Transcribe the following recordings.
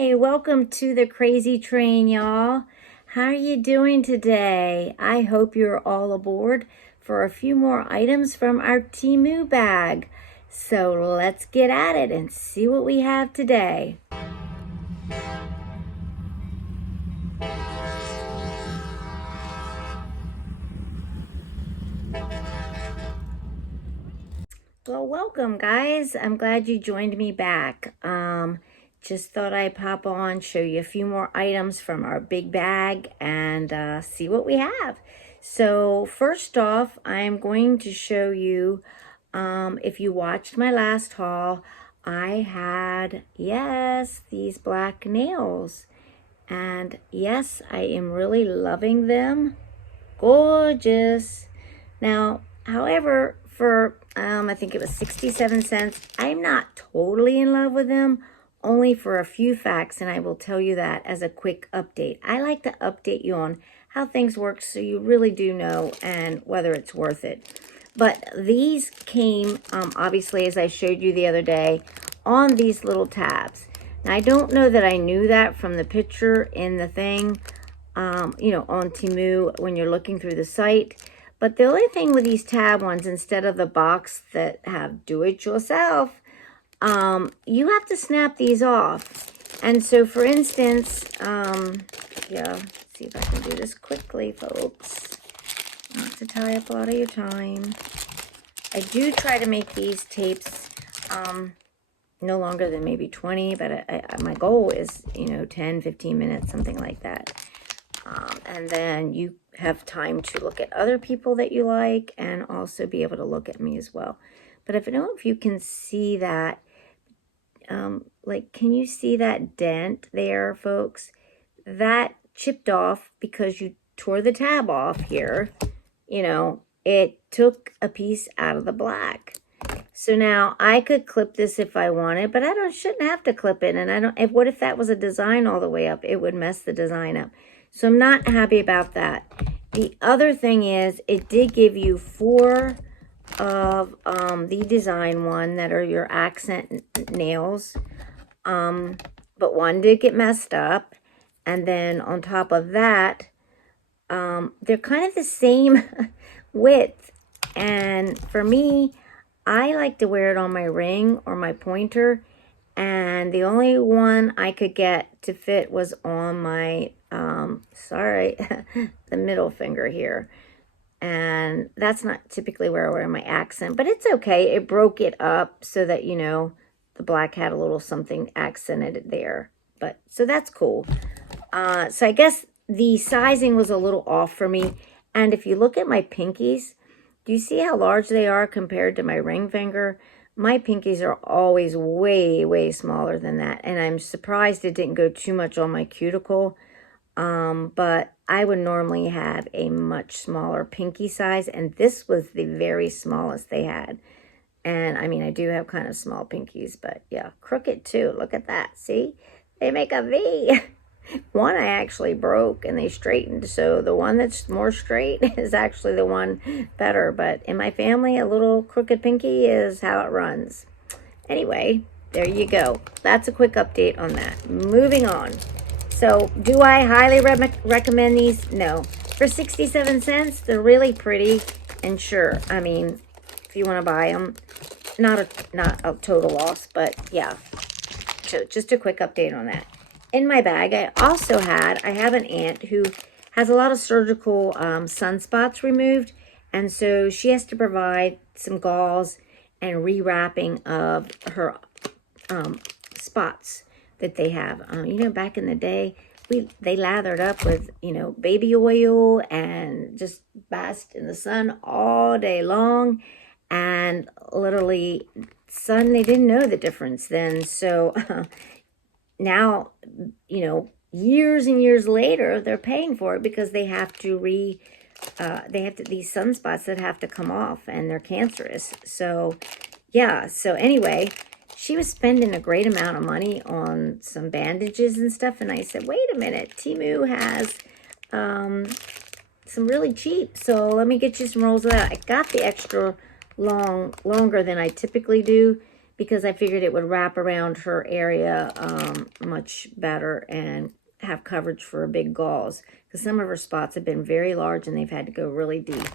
Hi, welcome to the Crazy Train, y'all. How are you doing today? I hope you're all aboard for a few more items from our TEMU bag. So let's get at it and see what we have today. Well, welcome, guys. I'm glad you joined me back. Just thought I'd pop on, show you a few more items from our big bag, and see what we have. So first off, I'm going to show you, if you watched my last haul, I had, yes, these black nails. And yes, I am really loving them. Gorgeous. Now, however, for I think it was 67 cents, I'm not totally in love with them, only for a few facts, and I will tell you that as a quick update. I like to update you on how things work so you really do know and whether it's worth it. But these came, obviously, as I showed you the other day, on these little tabs. Now, I don't know that I knew that from the picture in the thing, on TEMU when you're looking through the site. But the only thing with these tab ones, instead of the box that have do-it-yourself, you have to snap these off. And so, for instance, see if I can do this quickly, folks. Not to tie up a lot of your time. I do try to make these tapes no longer than maybe 20, but my goal is, 10, 15 minutes, something like that. And then you have time to look at other people that you like and also be able to look at me as well. But I don't know if you can see that, can you see that dent there, folks? That chipped off because you tore the tab off here. It took a piece out of the black. So now I could clip this if I wanted, but shouldn't have to clip it. And what if that was a design all the way up? It would mess the design up. So I'm not happy about that. The other thing is, it did give you 4 of the design one that are your accent nails. But one did get messed up. And then on top of that, they're kind of the same width. And for me, I like to wear it on my ring or my pointer. And the only one I could get to fit was on my, the middle finger here. And that's not typically where I wear my accent, but it's okay. It broke it up so that, the black had a little something accented there. But, so that's cool. So I guess the sizing was a little off for me. And if you look at my pinkies, do you see how large they are compared to my ring finger? My pinkies are always way, way smaller than that. And I'm surprised it didn't go too much on my cuticle. But I would normally have a much smaller pinky size. And this was the very smallest they had. And, I do have kind of small pinkies. But, yeah, crooked, too. Look at that. See? They make a V. One I actually broke and they straightened. So the one that's more straight is actually the one better. But in my family, a little crooked pinky is how it runs. Anyway, there you go. That's a quick update on that. Moving on. So do I highly recommend these? No. For 67 cents, they're really pretty. And sure, if you want to buy them, not a total loss. But yeah, so just a quick update on that. In my bag, I have an aunt who has a lot of surgical sunspots removed. And so she has to provide some gauze and rewrapping of her spots that they have. Back in the day, they lathered up with, baby oil and just basked in the sun all day long. And literally, they didn't know the difference then. So now, years and years later, they're paying for it because they have to these sunspots that have to come off and they're cancerous. So, yeah. So anyway, she was spending a great amount of money on some bandages and stuff. And I said, wait a minute, TEMU has some really cheap. So let me get you some rolls of that. I got the extra longer than I typically do because I figured it would wrap around her area much better and have coverage for big galls, because some of her spots have been very large and they've had to go really deep.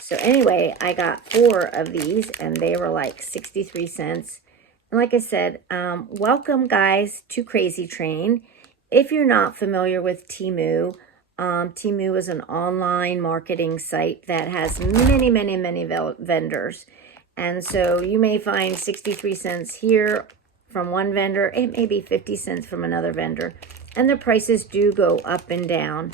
So anyway, I got 4 of these and they were like 63 cents. And like I said, welcome guys to Crazy Train. If you're not familiar with TEMU, TEMU is an online marketing site that has many, many, many vendors. And so you may find 63 cents here from one vendor. It may be 50 cents from another vendor. And the prices do go up and down.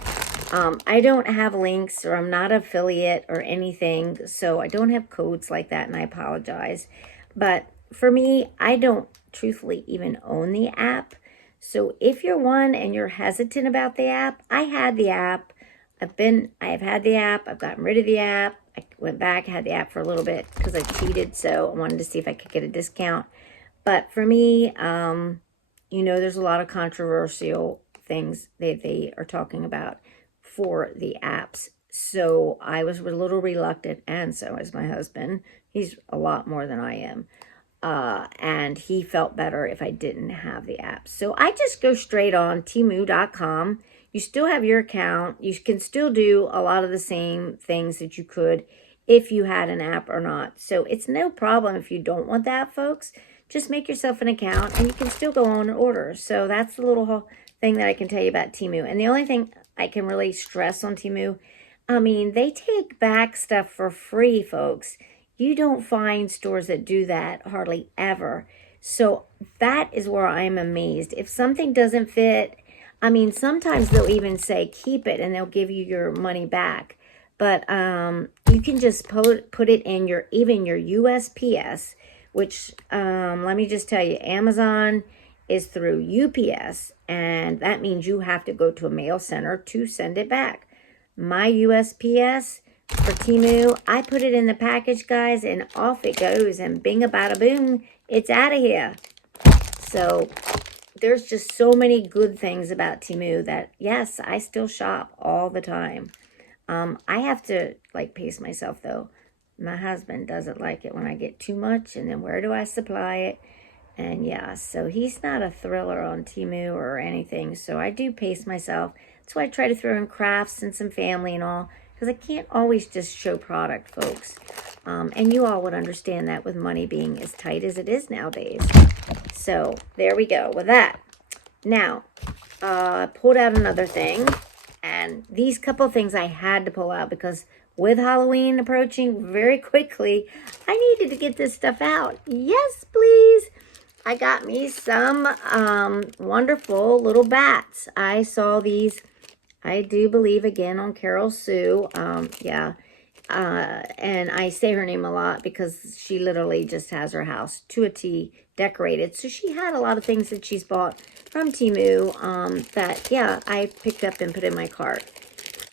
I don't have links, or I'm not an affiliate or anything, so I don't have codes like that, and I apologize. But for me, I don't truthfully even own the app. So if you're one and you're hesitant about the app, I had the app. I've had the app. I've gotten rid of the app. I went back, had the app for a little bit because I cheated, so I wanted to see if I could get a discount. But for me, there's a lot of controversial things they are talking about for the apps. So I was a little reluctant, and so is my husband. He's a lot more than I am. And he felt better if I didn't have the app. So I just go straight on TEMU.com. You still have your account. You can still do a lot of the same things that you could if you had an app or not. So it's no problem if you don't want that, folks. Just make yourself an account and you can still go on and order. So that's the little thing that I can tell you about TEMU. And the only thing I can really stress on TEMU, they take back stuff for free, folks. You don't find stores that do that hardly ever. So that is where I'm amazed. If something doesn't fit, sometimes they'll even say keep it and they'll give you your money back. But you can just put it in your USPS, which let me just tell you, Amazon is through UPS, and that means you have to go to a mail center to send it back. My USPS for TEMU, I put it in the package, guys, and off it goes, and bing a bada boom, it's out of here. So there's just so many good things about TEMU that, yes, I still shop all the time. I have to pace myself though. My husband doesn't like it when I get too much, and then where do I supply it? And yeah, so he's not a thriller on TEMU or anything, so I do pace myself. That's why I try to throw in crafts and some family and all, because I can't always just show product, folks. And you all would understand that with money being as tight as it is nowadays. So there we go with that. Now, I pulled out another thing, and these couple things I had to pull out because with Halloween approaching very quickly, I needed to get this stuff out. Yes, please. I got me some wonderful little bats. I saw these, I do believe, again on Carol Sue. And I say her name a lot because she literally just has her house to a T decorated. So she had a lot of things that she's bought from TEMU that, yeah, I picked up and put in my cart.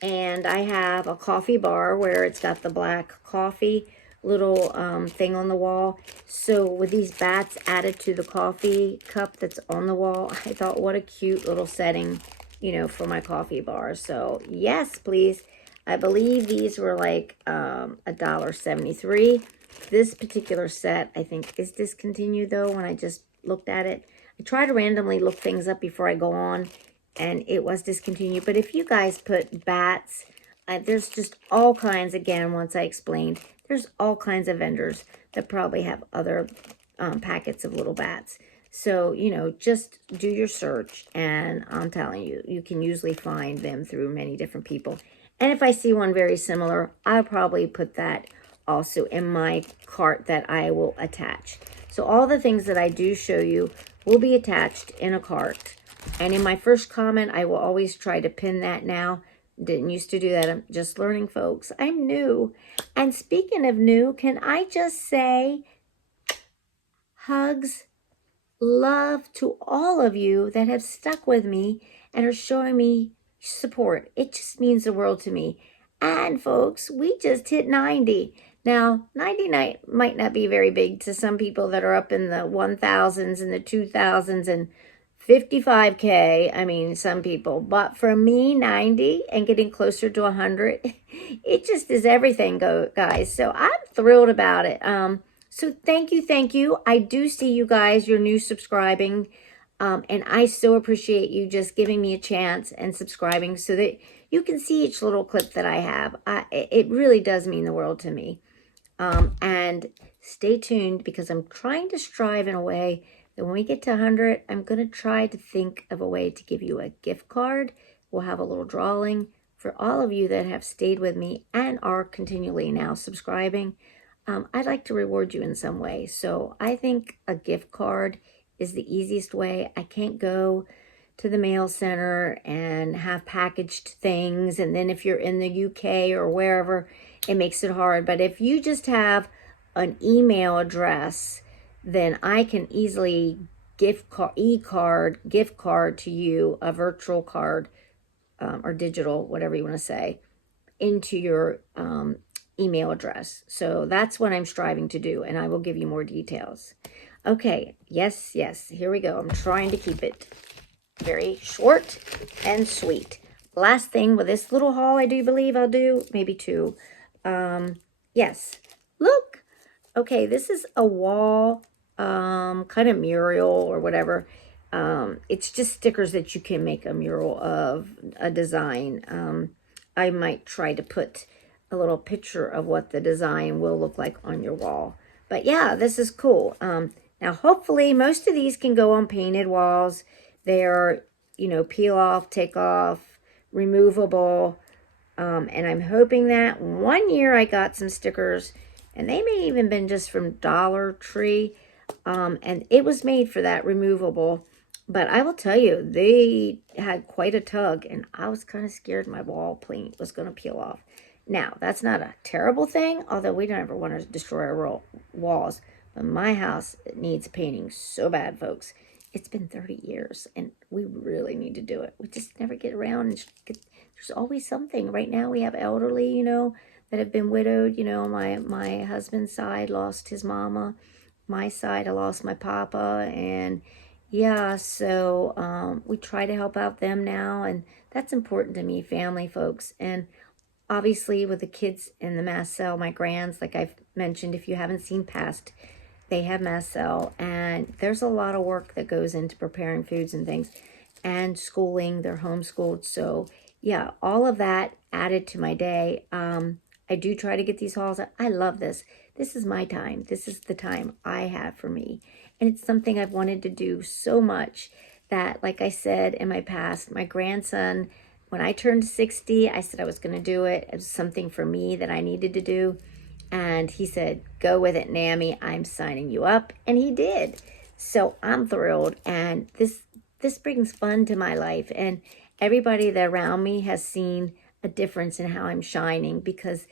And I have a coffee bar where it's got the black coffee little thing on the wall. So with these bats added to the coffee cup that's on the wall, I thought, what a cute little setting, for my coffee bar. So yes, please. I believe these were like $1.73. This particular set, I think, is discontinued though. When I just looked at it, I try to randomly look things up before I go on, and it was discontinued. But if you guys put bats, there's just all kinds, again, once I explained, there's all kinds of vendors that probably have other packets of little bats. So, just do your search, and I'm telling you, you can usually find them through many different people. And if I see one very similar, I'll probably put that also in my cart that I will attach. So all the things that I do show you will be attached in a cart. And in my first comment, I will always try to pin that now. Didn't used to do that. I'm just learning, folks. I'm new. And speaking of new, can I just say hugs, love to all of you that have stuck with me and are showing me support. It just means the world to me. And folks, we just hit 90. Now, 99 might not be very big to some people that are up in the 1,000s and the 2,000s and 55K, some people. But for me, 90 and getting closer to 100, it just is everything, guys. So I'm thrilled about it. So thank you, thank you. I do see you guys, you're new subscribing. And I so appreciate you just giving me a chance and subscribing so that you can see each little clip that I have. It really does mean the world to me. And stay tuned because I'm trying to strive in a way that when we get to 100, I'm going to try to think of a way to give you a gift card. We'll have a little drawing for all of you that have stayed with me and are continually now subscribing. I'd like to reward you in some way. So I think a gift card is the easiest way. I can't go to the mail center and have packaged things. And then if you're in the UK or wherever, it makes it hard. But if you just have an email address, then I can easily gift card to you, a virtual card or digital, whatever you want to say, into your email address. So that's what I'm striving to do, and I will give you more details. Okay, yes, here we go. I'm trying to keep it very short and sweet. Last thing with this little haul, I do believe I'll do, maybe two. Yes, look. Okay, this is a wall, kind of mural or whatever. It's just stickers that you can make a mural of, a design. I might try to put a little picture of what the design will look like on your wall. But yeah, this is cool. Now, hopefully, most of these can go on painted walls. They are, peel off, take off, removable. And I'm hoping that one year I got some stickers, and they may even been just from Dollar Tree. And it was made for that, removable. But I will tell you, they had quite a tug, and I was kind of scared my wall paint was going to peel off. Now, that's not a terrible thing, although we don't ever want to destroy our walls. But my house needs painting so bad, folks. It's been 30 years, and we really need to do it. We just never get around. And there's always something. Right now, we have elderly, that have been widowed. My husband's side lost his mama. My side, I lost my papa, and yeah, so we try to help out them now, and that's important to me, family, folks. And obviously, with the kids in the mass cell, my grands, like I've mentioned, if you haven't seen past, they have mass cell, and there's a lot of work that goes into preparing foods and things, and schooling. They're homeschooled, so yeah, all of that added to my day. I do try to get these hauls. I love this. This is my time. This is the time I have for me. And it's something I've wanted to do so much that, like I said in my past, my grandson, when I turned 60, I said I was going to do it. It was something for me that I needed to do. And he said, go with it, Nammy. I'm signing you up. And he did. So I'm thrilled. And this brings fun to my life. And everybody that around me has seen a difference in how I'm shining, because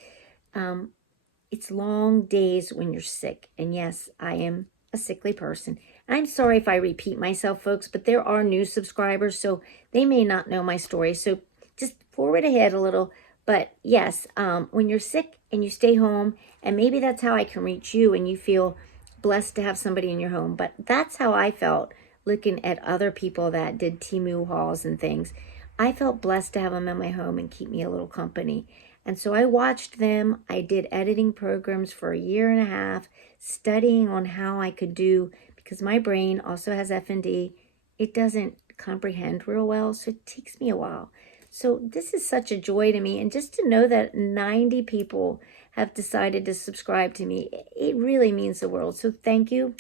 it's long days when you're sick. And yes, I am a sickly person. I'm sorry if I repeat myself, folks, but there are new subscribers, so they may not know my story. So just forward ahead a little. But yes, when you're sick and you stay home, and maybe that's how I can reach you and you feel blessed to have somebody in your home. But that's how I felt looking at other people that did TEMU hauls and things. I felt blessed to have them in my home and keep me a little company. And so I watched them. I did editing programs for 1.5 years, studying on how I could do, because my brain also has F&D. It doesn't comprehend real well, so it takes me a while. So this is such a joy to me. And just to know that 90 people have decided to subscribe to me, it really means the world. So thank you.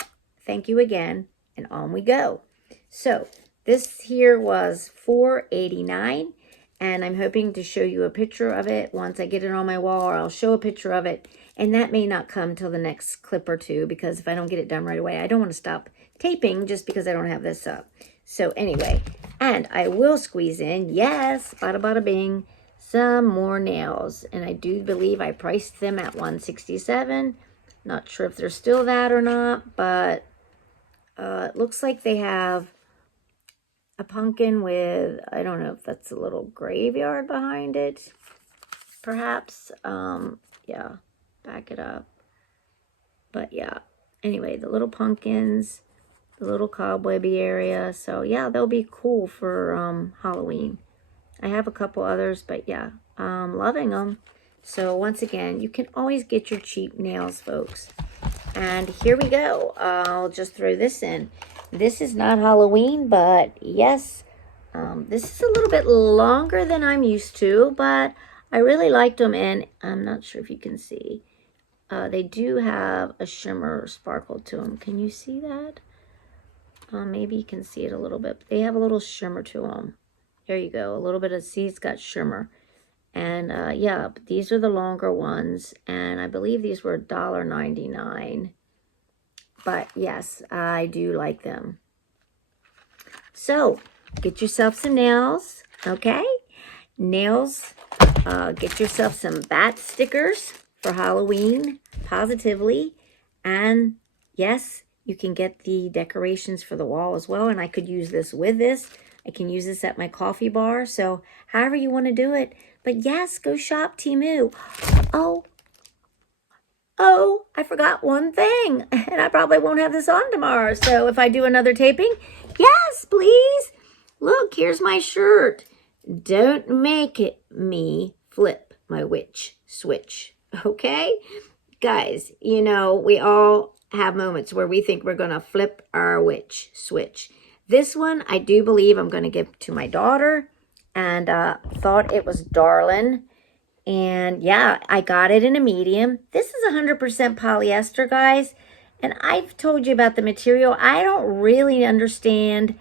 Thank you again. And on we go. So this here was $4.89. And I'm hoping to show you a picture of it once I get it on my wall, or I'll show a picture of it. And that may not come till the next clip or two, because if I don't get it done right away, I don't want to stop taping just because I don't have this up. So anyway, and I will squeeze in, yes, bada bada bing, some more nails. And I do believe I priced them at $167. Not sure if they're still that or not, but it looks like they have a pumpkin with, I don't know if that's a little graveyard behind it, perhaps. Yeah, back it up. But yeah, anyway, the little pumpkins, the little cobwebby area. So yeah, they'll be cool for Halloween. I have a couple others, but yeah, I'm loving them. So once again, you can always get your cheap nails, folks. And here we go. I'll just throw this in. This is not Halloween, but yes, this is a little bit longer than I'm used to, but I really liked them, and I'm not sure if you can see. They do have a shimmer sparkle to them. Can you see that? Maybe you can see it a little bit. They have a little shimmer to them. There you go. A little bit of, see, it's got shimmer. And yeah, these are the longer ones. And I believe these were $1.99. But yes, I do like them. So get yourself some nails, okay? Nails, get yourself some bat stickers for Halloween, positively. And yes, you can get the decorations for the wall as well. And I could use this with this. I can use this at my coffee bar. So however you want to do it. But yes, go shop TEMU. Oh, I forgot one thing. And I probably won't have this on tomorrow. So if I do another taping, yes, please. Look, here's my shirt. Don't make me flip my witch switch. Okay? Guys, you know, we all have moments where we think we're going to flip our witch switch. This one, I do believe I'm going to give to my daughter. And thought it was darling. And yeah, I got it in a medium. This is 100% polyester, guys. And I've told you about the material. I don't really understand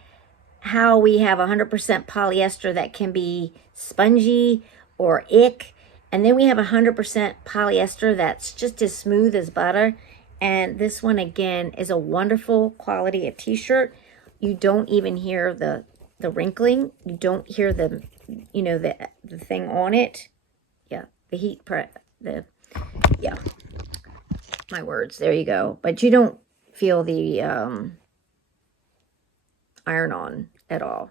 how we have 100% polyester that can be spongy or ick. And then we have 100% polyester that's just as smooth as butter. And this one, again, is a wonderful quality of t-shirt. You don't even hear the wrinkling. You don't hear the, you know, the thing on it. Yeah, the heat yeah, my words, there you go. But you don't feel the iron on at all.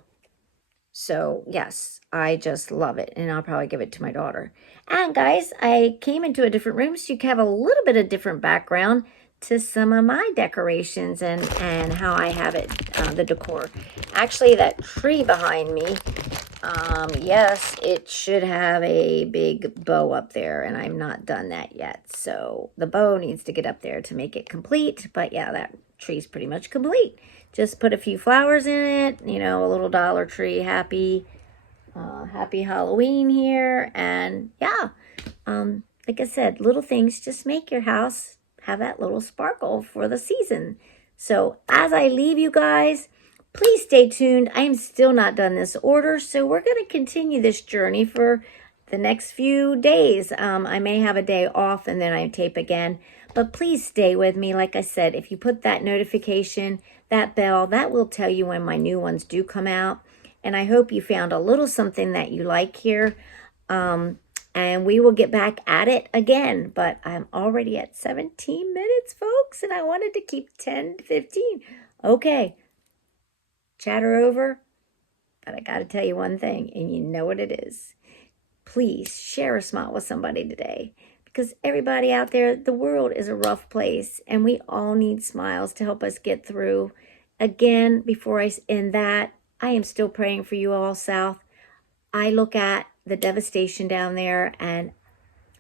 So yes, I just love it, and I'll probably give it to my daughter. And guys, I came into a different room so you can have a little bit of different background to some of my decorations and how I have it, the decor. Actually, that tree behind me, yes, it should have a big bow up there, and I'm not done that yet. So the bow needs to get up there to make it complete. But yeah, that tree's pretty much complete. Just put a few flowers in it, you know, a little Dollar Tree happy Halloween here. And yeah, like I said, little things just make your house have that little sparkle for the season. So as I leave you guys, please stay tuned. I am still not done this order, so we're going to continue this journey for the next few days. I may have a day off and then I tape again, but please stay with me. Like I said, if you put that notification, that bell, that will tell you when my new ones do come out. And I hope you found a little something that you like here. And we will get back at it again. But I'm already at 17 minutes, folks, and I wanted to keep 10 to 15. Okay, chatter over, but I got to tell you one thing, and you know what it is. Please share a smile with somebody today, because everybody out there, the world is a rough place, and we all need smiles to help us get through. Again, before I end that, I am still praying for you all, South. I look at the devastation down there, and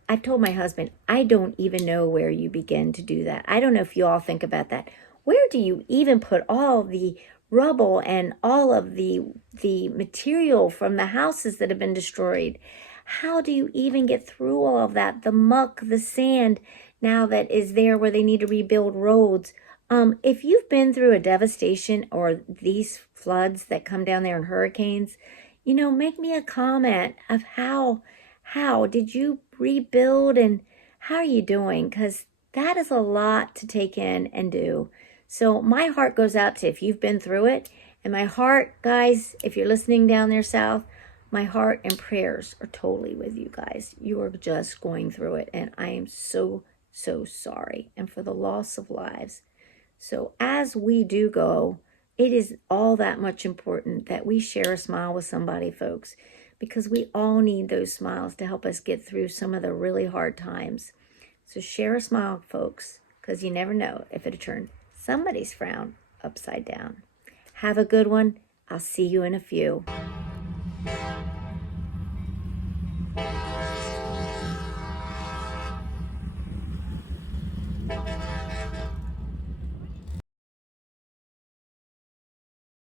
I've told my husband, I don't even know where you begin to do that. I don't know if you all think about that. Where do you even put all the rubble and all of the material from the houses that have been destroyed? How do you even get through all of that? The muck, the sand, now that is there where they need to rebuild roads. If you've been through a devastation or these floods that come down there in hurricanes, you know, make me a comment of how did you rebuild and how are you doing? Because that is a lot to take in and do. So my heart goes out to if you've been through it. And my heart, guys, if you're listening down there south, my heart and prayers are totally with you guys. You are just going through it. And I am so, so sorry. And for the loss of lives. So as we do go, it is all that much important that we share a smile with somebody, folks, because we all need those smiles to help us get through some of the really hard times. So share a smile, folks, because you never know if it'll turn somebody's frown upside down. Have a good one. I'll see you in a few.